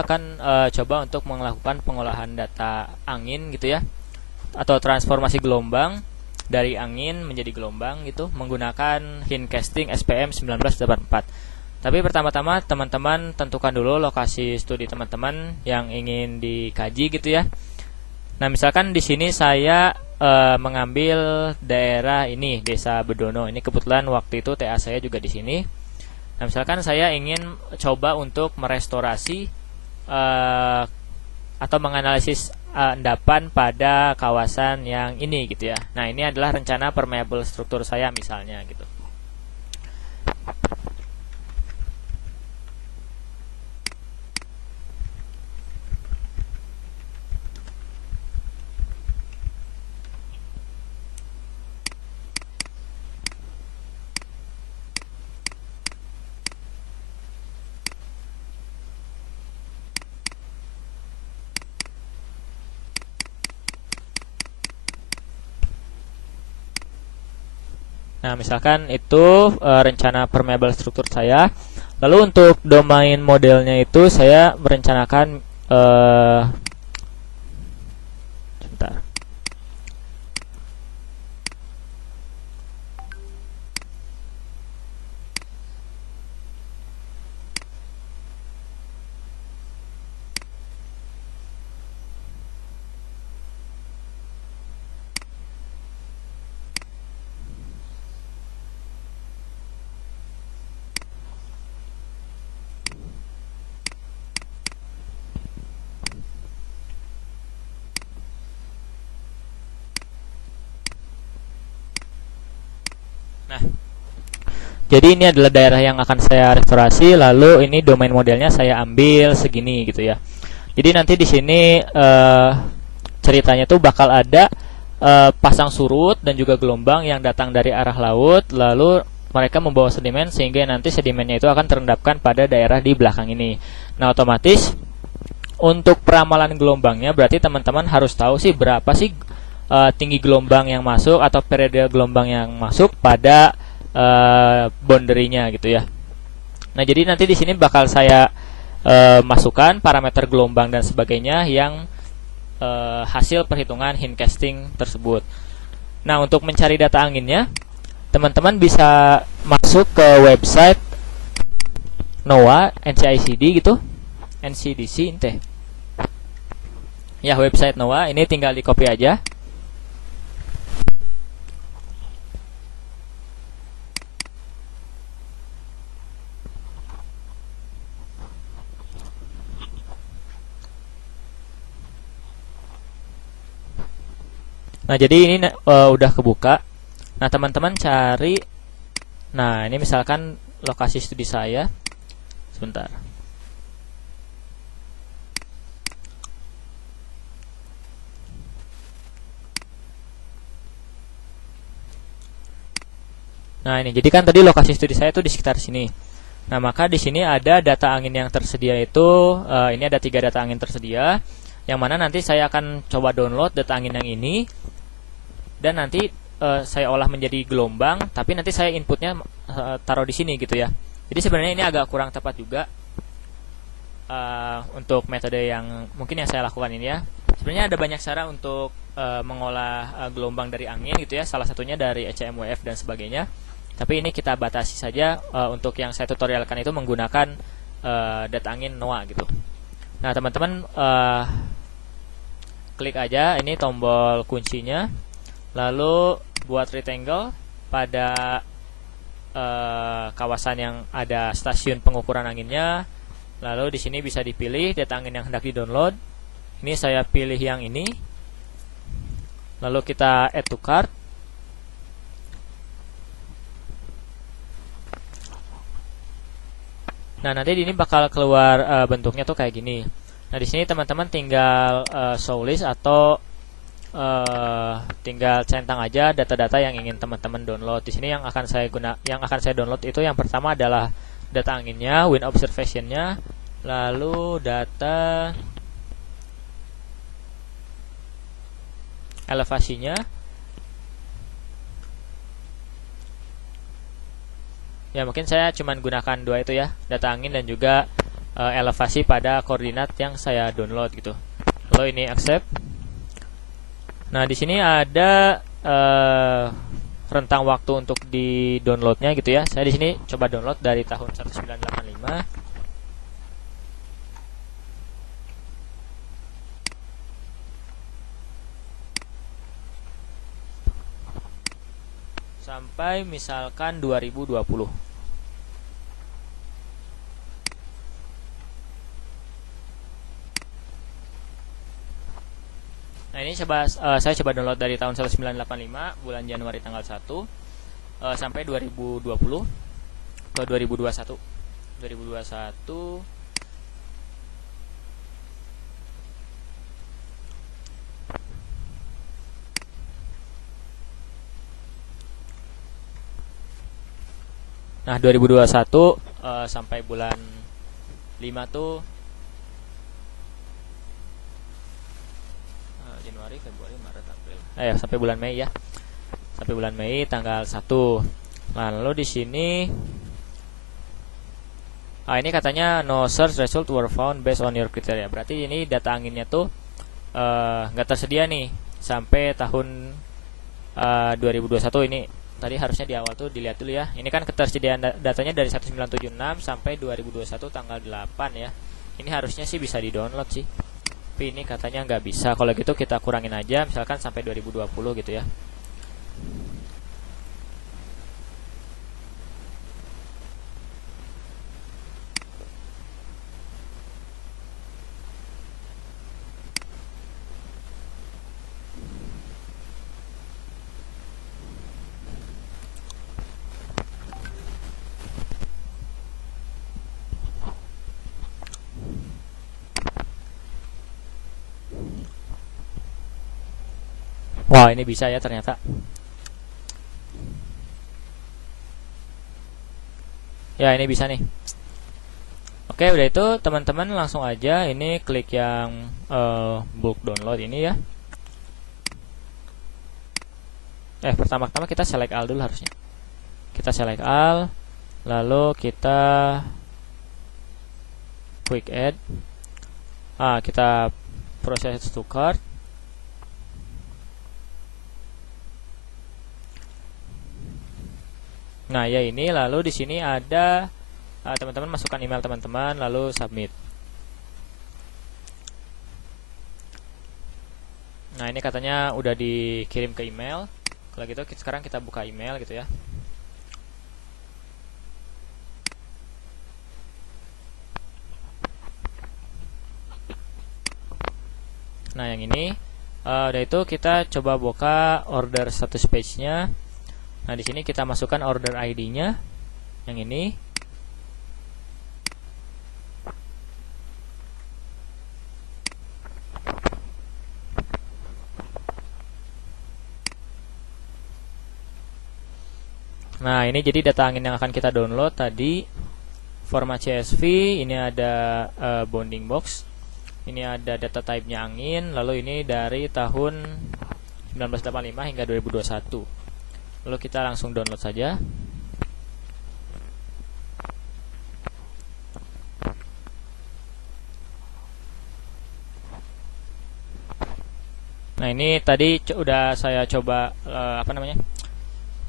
akan coba untuk melakukan pengolahan data angin gitu ya, atau transformasi gelombang dari angin menjadi gelombang gitu menggunakan Hindcasting SPM 1984. Tapi pertama-tama teman-teman tentukan dulu lokasi studi teman-teman yang ingin dikaji gitu ya. Nah, misalkan di sini saya mengambil daerah ini, Desa Bedono. Ini kebetulan waktu itu TA saya juga di sini. Nah, misalkan saya ingin coba untuk merestorasi atau menganalisis endapan pada kawasan yang ini gitu ya. Nah, ini adalah rencana permeable struktur saya misalnya gitu. Nah, misalkan itu rencana permeable struktur saya. Lalu untuk domain modelnya itu saya merencanakan sebentar. Nah, jadi ini adalah daerah yang akan saya restorasi, lalu ini domain modelnya saya ambil segini gitu ya. Jadi nanti di sini ceritanya tuh bakal ada pasang surut dan juga gelombang yang datang dari arah laut, lalu mereka membawa sedimen sehingga nanti sedimennya itu akan terendapkan pada daerah di belakang ini. Nah, otomatis untuk peramalan gelombangnya berarti teman-teman harus tahu sih berapa sih tinggi gelombang yang masuk atau periode gelombang yang masuk pada boundary-nya gitu ya. Nah, jadi nanti di sini bakal saya masukkan parameter gelombang dan sebagainya yang hasil perhitungan Hindcasting tersebut. Nah, untuk mencari data anginnya, teman-teman bisa masuk ke website NOAA, NCICD gitu, NCDC teh. Ya, website NOAA ini tinggal di copy aja. Nah, jadi ini udah kebuka. Nah, teman-teman cari. Nah, ini misalkan lokasi studi saya. Sebentar. Nah, ini jadi kan tadi lokasi studi saya itu di sekitar sini. Nah, maka di sini ada data angin yang tersedia itu ini ada 3 data angin tersedia, yang mana nanti saya akan coba download data angin yang ini dan nanti saya olah menjadi gelombang, tapi nanti saya inputnya taruh di sini gitu ya. Jadi sebenarnya ini agak kurang tepat juga untuk metode yang mungkin yang saya lakukan ini ya. Sebenarnya ada banyak cara untuk mengolah gelombang dari angin gitu ya. Salah satunya dari ECMWF dan sebagainya. Tapi ini kita batasi saja untuk yang saya tutorialkan itu menggunakan data angin NOAA gitu. Nah, teman-teman klik aja ini tombol kuncinya. Lalu buat rectangle pada kawasan yang ada stasiun pengukuran anginnya. Lalu di sini bisa dipilih data angin yang hendak di-download. Ini saya pilih yang ini. Lalu kita add to cart. Nah, nanti ini bakal keluar bentuknya tuh kayak gini. Nah, di sini teman-teman tinggal show list atau tinggal centang aja data-data yang ingin teman-teman download. Di sini yang akan saya download itu yang pertama adalah data anginnya, wind observation-nya, lalu data elevasinya. Ya, mungkin saya cuman gunakan 2 itu ya, data angin dan juga elevasi pada koordinat yang saya download gitu. Lalu ini accept. Nah, di sini ada rentang waktu untuk di downloadnya gitu ya. Saya di sini coba download dari tahun 1985 sampai misalkan 2020. Nah, ini saya coba download dari tahun 1985 bulan Januari tanggal 1 sampai 2020 ke 2021. 2021 Nah, 2021 sampai bulan 5 tuh Januari, Februari, Maret, April. Sampai bulan Mei ya. Sampai bulan Mei tanggal 1. Nah, lalu di sini ini katanya no search result were found based on your criteria. Berarti ini data anginnya tuh nggak tersedia nih sampai tahun 2021 ini. Tadi harusnya di awal tuh dilihat dulu ya. Ini kan ketersediaan datanya dari 1976 sampai 2021 tanggal 8 ya. Ini harusnya sih bisa di-download sih. Tapi ini katanya nggak bisa. Kalau gitu kita kurangin aja misalkan sampai 2020 gitu ya. Wah, ini bisa ya ternyata. Ya, ini bisa nih. Oke, udah itu teman-teman langsung aja ini klik yang bulk download ini ya. Pertama-tama kita select all dulu harusnya. Kita select all, lalu kita quick add. Kita process to cart. Nah, ya ini lalu di sini ada teman-teman masukkan email teman-teman lalu submit. Nah, ini katanya udah dikirim ke email. Kalau gitu sekarang kita buka email gitu ya. Nah, yang ini udah itu kita coba buka order status page-nya. Nah, di sini kita masukkan order ID-nya yang ini. Nah, ini jadi data angin yang akan kita download tadi. Format CSV, ini ada bounding box. Ini ada data type-nya angin, lalu ini dari tahun 1985 hingga 2021. Lalu kita langsung download saja. Nah, ini tadi udah saya coba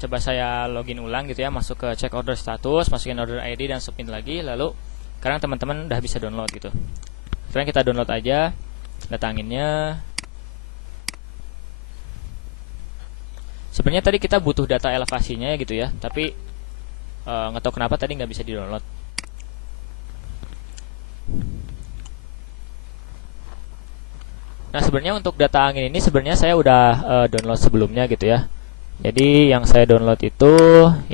coba saya login ulang gitu ya, masuk ke check order status, masukin order ID dan submit lagi. Lalu sekarang teman-teman udah bisa download gitu. Sekarang kita download aja data anginnya. Sebenarnya tadi kita butuh data elevasinya ya gitu ya, tapi nggak tahu kenapa tadi nggak bisa di download. Nah, sebenarnya untuk data angin ini sebenarnya saya udah download sebelumnya gitu ya. Jadi yang saya download itu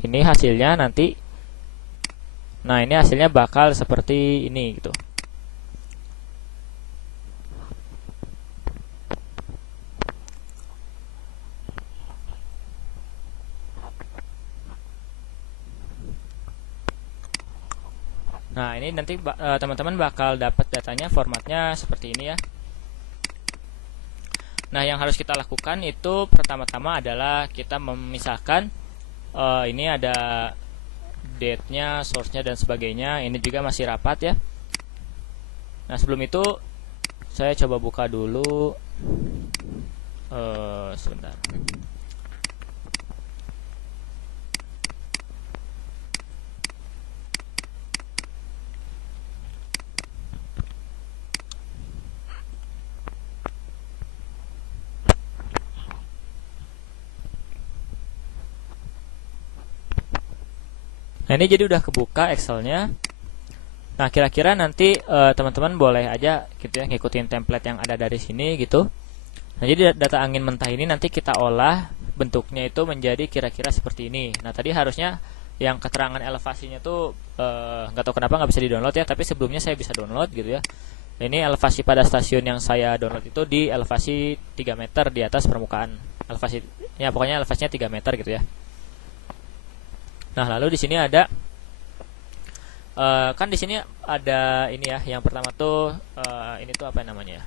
ini hasilnya nanti. Nah, ini hasilnya bakal seperti ini gitu. Nah, ini nanti teman-teman bakal dapat datanya formatnya seperti ini ya. Nah, yang harus kita lakukan itu pertama-tama adalah kita memisahkan ini ada date-nya, source-nya dan sebagainya. Ini juga masih rapat ya. Nah, sebelum itu saya coba buka dulu sebentar. Nah, ini jadi udah kebuka Excelnya. Nah, kira-kira nanti teman-teman boleh aja gitu ya ngikutin template yang ada dari sini gitu. Nah, jadi data angin mentah ini nanti kita olah bentuknya itu menjadi kira-kira seperti ini. Nah, tadi harusnya yang keterangan elevasinya tuh nggak tahu kenapa nggak bisa di-download ya, tapi sebelumnya saya bisa download gitu ya. Nah, ini elevasi pada stasiun yang saya download itu di elevasi 3 meter di atas permukaan. Elevasi ya pokoknya elevasinya 3 meter gitu ya. Nah, lalu di sini ada kan di sini ada ini ya. Yang pertama tuh ini tuh apa namanya ya?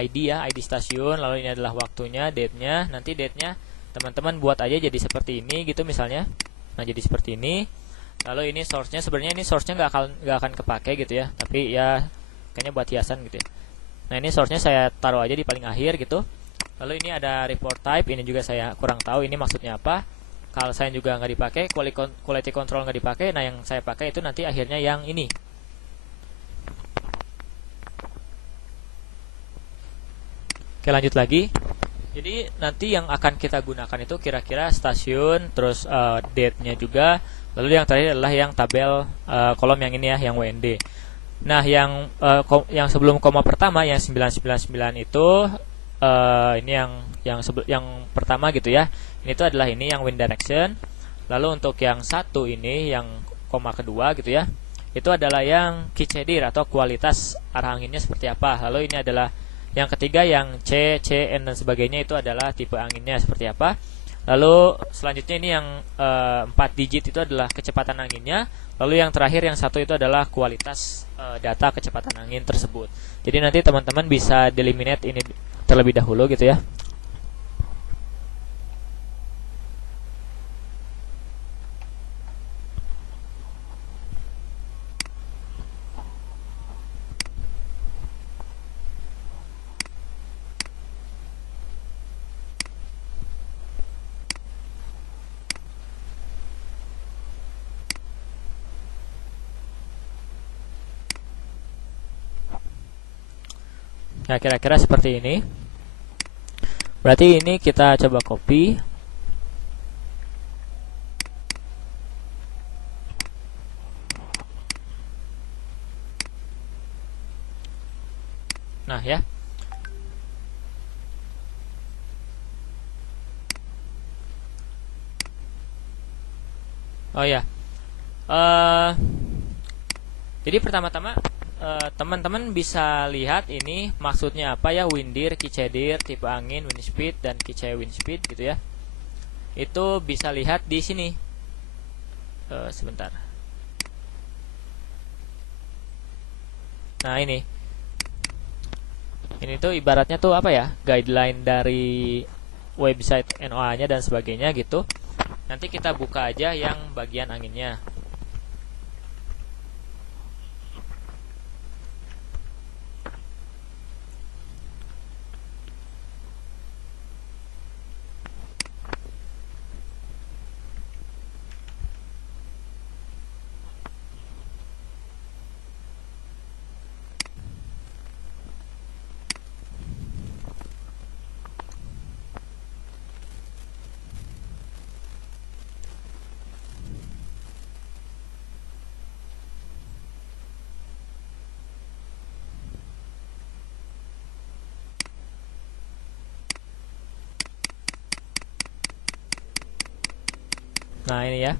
ID ya, ID stasiun. Lalu ini adalah waktunya, date-nya. Nanti date-nya teman-teman buat aja jadi seperti ini gitu misalnya. Nah, jadi seperti ini. Lalu ini source-nya, sebenarnya ini source-nya nggak akan kepake gitu ya. Tapi ya kayaknya buat hiasan gitu ya. Nah, ini source-nya saya taruh aja di paling akhir gitu. Lalu ini ada report type. Ini juga saya kurang tahu ini maksudnya apa. Call sign juga nggak dipakai, quality control nggak dipakai. Nah, yang saya pakai itu nanti akhirnya yang ini. Oke, lanjut lagi. Jadi nanti yang akan kita gunakan itu kira-kira stasiun, terus date-nya juga. Lalu yang terakhir adalah yang tabel kolom yang ini ya, yang WND. Nah, yang sebelum koma pertama yang 999 itu ini yang pertama gitu ya. Ini tuh adalah ini yang wind direction. Lalu untuk yang satu ini yang koma kedua gitu ya. Itu adalah yang kicedir atau kualitas arah anginnya seperti apa. Lalu ini adalah yang ketiga yang C, N dan sebagainya itu adalah tipe anginnya seperti apa. Lalu selanjutnya ini yang 4 digit itu adalah kecepatan anginnya. Lalu yang terakhir yang satu itu adalah kualitas data kecepatan angin tersebut. Jadi nanti teman-teman bisa delimitate ini terlebih dahulu gitu ya. Nah, kira-kira seperti ini. Berarti ini kita coba copy. Nah, ya. Oh ya. Jadi pertama-tama teman-teman bisa lihat ini maksudnya apa ya, windir, kicedir, tipe angin, wind speed dan kice wind speed gitu ya. Itu bisa lihat di sini. Sebentar. Nah, ini tuh ibaratnya tuh apa ya, guideline dari website NOA-nya dan sebagainya gitu. Nanti kita buka aja yang bagian anginnya. Nah, ini ya.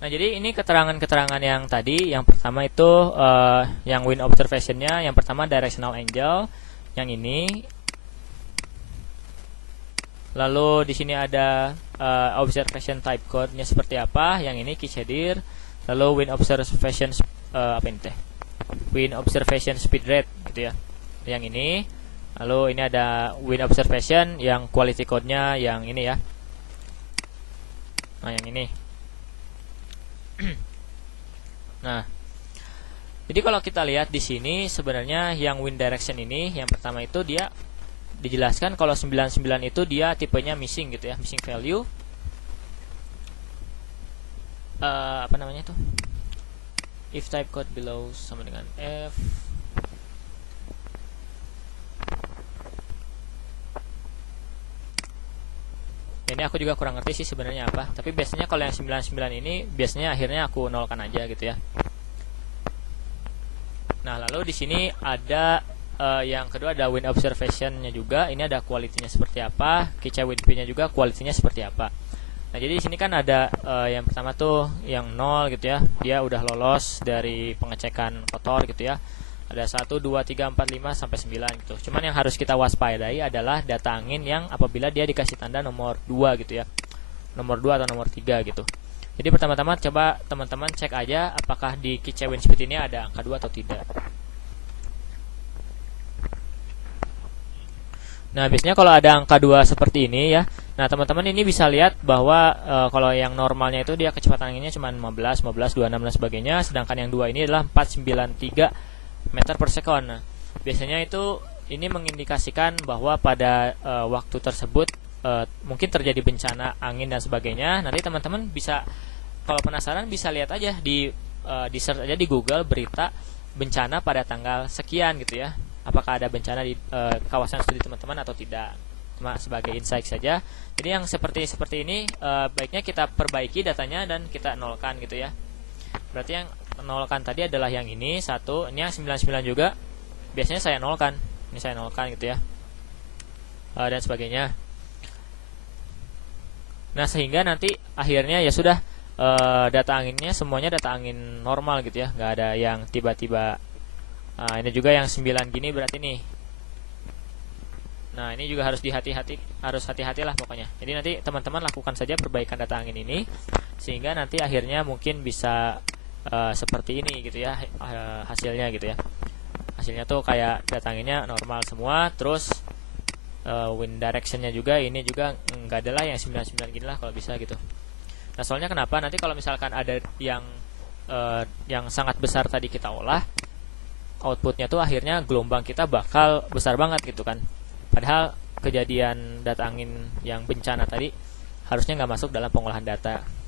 Nah, jadi ini keterangan-keterangan yang tadi. Yang pertama itu yang wind observation-nya. Yang pertama directional angle. Yang ini. Lalu di sini ada observation type code-nya seperti apa. Yang ini kicedir. Lalu wind observation apa ini teh? Wind observation speed rate gitu ya. Yang ini. Lalu ini ada wind observation yang quality code-nya yang ini ya. Nah, yang ini. Nah, Jadi kalau kita lihat di sini sebenarnya yang wind direction ini yang pertama itu dia dijelaskan kalau 99 itu dia tipenya missing gitu ya, missing value. Apa namanya itu? If type code below sama dengan F. Ini aku juga kurang ngerti sih sebenarnya apa, tapi biasanya kalau yang 99 ini biasanya akhirnya aku nolkan aja gitu ya. Nah, lalu di sini ada yang kedua ada wind observation-nya juga. Ini ada quality-nya seperti apa, Kicha wind speed-nya juga quality-nya seperti apa. Nah, jadi di sini kan ada yang pertama tuh yang 0 gitu ya. Dia udah lolos dari pengecekan kotor gitu ya. Ada 1, 2, 3, 4, 5 sampai 9 gitu. Cuman yang harus kita waspadai adalah data angin yang apabila dia dikasih tanda nomor 2 gitu ya. Nomor 2 atau nomor 3 gitu. Jadi pertama-tama coba teman-teman cek aja apakah di Kicha wind speed ini ada angka 2 atau tidak. Nah, biasanya kalau ada angka 2 seperti ini ya. Nah, teman-teman ini bisa lihat bahwa kalau yang normalnya itu dia kecepatan anginnya cuma 15, 15, 26 dan sebagainya, sedangkan yang 2 ini adalah 493 meter per second. Nah, biasanya itu ini mengindikasikan bahwa pada waktu tersebut mungkin terjadi bencana angin dan sebagainya. Nanti teman-teman bisa kalau penasaran bisa lihat aja di search aja di Google berita bencana pada tanggal sekian gitu ya. Apakah ada bencana di kawasan studi teman-teman atau tidak. Cuma sebagai insight saja. Jadi yang seperti ini baiknya kita perbaiki datanya dan kita nolkan gitu ya. Berarti yang nolkan tadi adalah yang ini satu, ini yang 99 juga biasanya saya nolkan, ini saya nolkan gitu ya, dan sebagainya. Nah, sehingga nanti akhirnya ya sudah data anginnya semuanya data angin normal gitu ya, nggak ada yang tiba-tiba ini juga yang 9 gini berarti nih. Nah, ini juga harus hati-hati lah pokoknya. Jadi nanti teman-teman lakukan saja perbaikan data angin ini sehingga nanti akhirnya mungkin bisa seperti ini gitu ya, hasilnya gitu ya. Hasilnya tuh kayak data anginnya normal semua, terus wind directionnya juga ini juga nggak ada lah yang 99 gini lah kalau bisa gitu. Nah, soalnya kenapa? Nanti kalau misalkan ada yang sangat besar tadi kita olah, outputnya tuh akhirnya gelombang kita bakal besar banget gitu kan. Padahal kejadian data angin yang bencana tadi harusnya nggak masuk dalam pengolahan data.